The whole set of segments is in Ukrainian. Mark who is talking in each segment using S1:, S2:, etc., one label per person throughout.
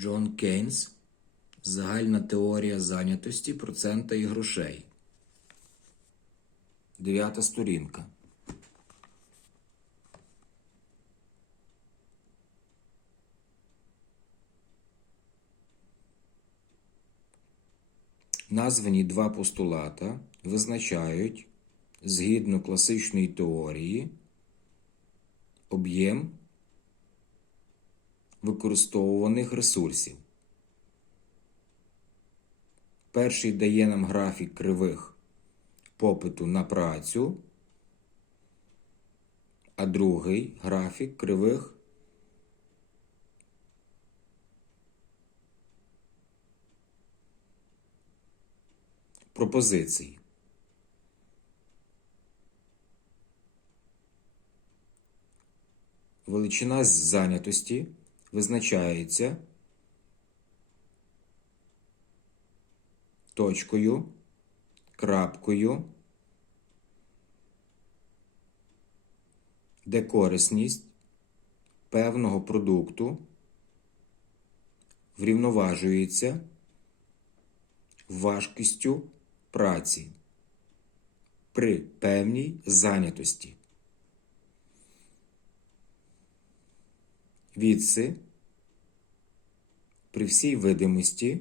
S1: Джон Кейнс. Загальна теорія зайнятості, процента і грошей. Дев'ята сторінка. Названі два постулата визначають згідно класичної теорії об'єм використовуваних ресурсів. Перший дає нам графік кривих попиту на працю, а другий графік кривих пропозицій. Величина зайнятості визначається точкою, крапкою, де корисність певного продукту врівноважується важкістю праці при певній зайнятості. Відси при всій видимості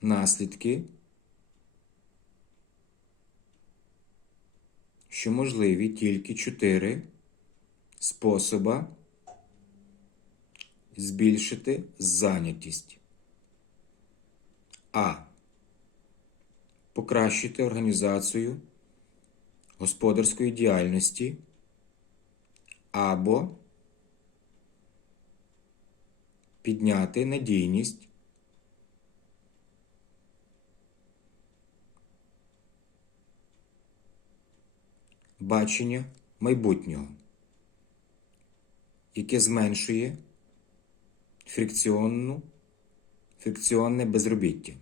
S1: наслідки, що можливі тільки чотири способа збільшити зайнятість. А. Покращити організацію господарської діяльності або підняти надійність бачення майбутнього, яке зменшує фрикціонну, фрикціонне безробіття.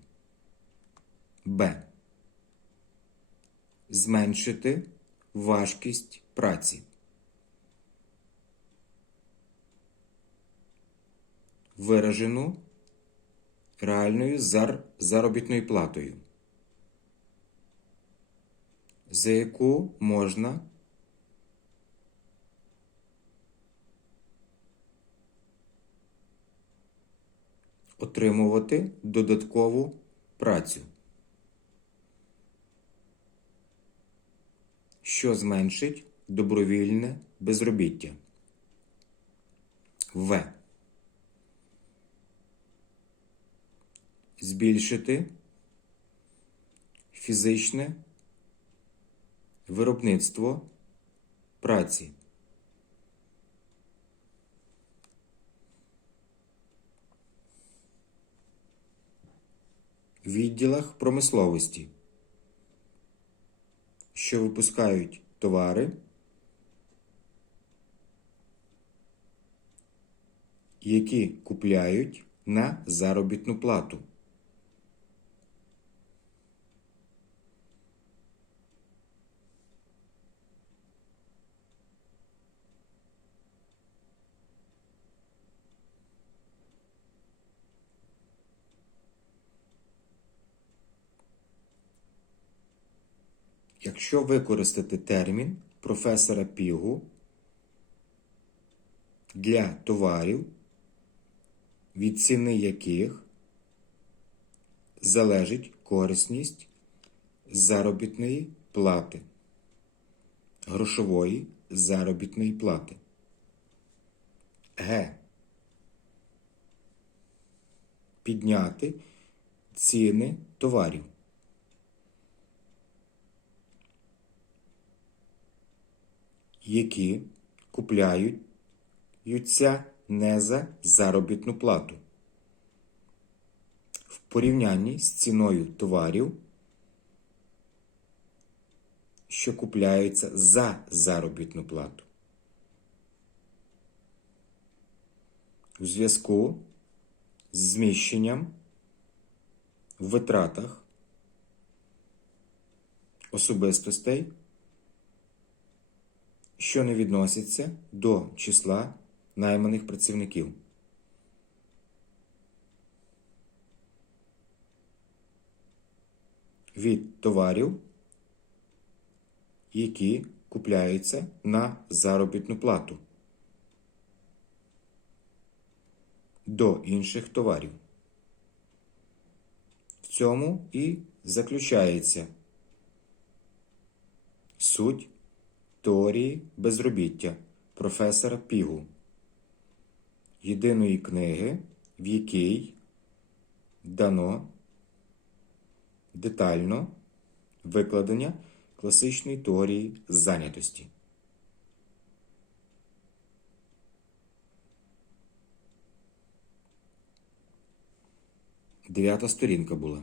S1: Б. Зменшити важкість праці. Виражену реальною зар... заробітною платою, за яку можна отримувати додаткову працю, що зменшить добровільне безробіття. В. Збільшити фізичне виробництво праці. відділах промисловості, що випускають товари, які купляють на заробітну плату. Якщо використати термін професора Пігу для товарів, від ціни яких залежить корисність заробітної плати, грошової заробітної плати. Г. Підняти ціни товарів. Які купляються не за заробітну плату. В порівнянні з ціною товарів, що купляються за заробітну плату. У зв'язку з зміщенням в витратах особистостей що не відноситься до числа найманих працівників. Від товарів, які купляються на заробітну плату до інших товарів. В цьому і заключається суть теорії безробіття професора Пігу, єдиної книги, в якій дано детально викладення класичної теорії зайнятості. Дев'ята сторінка була.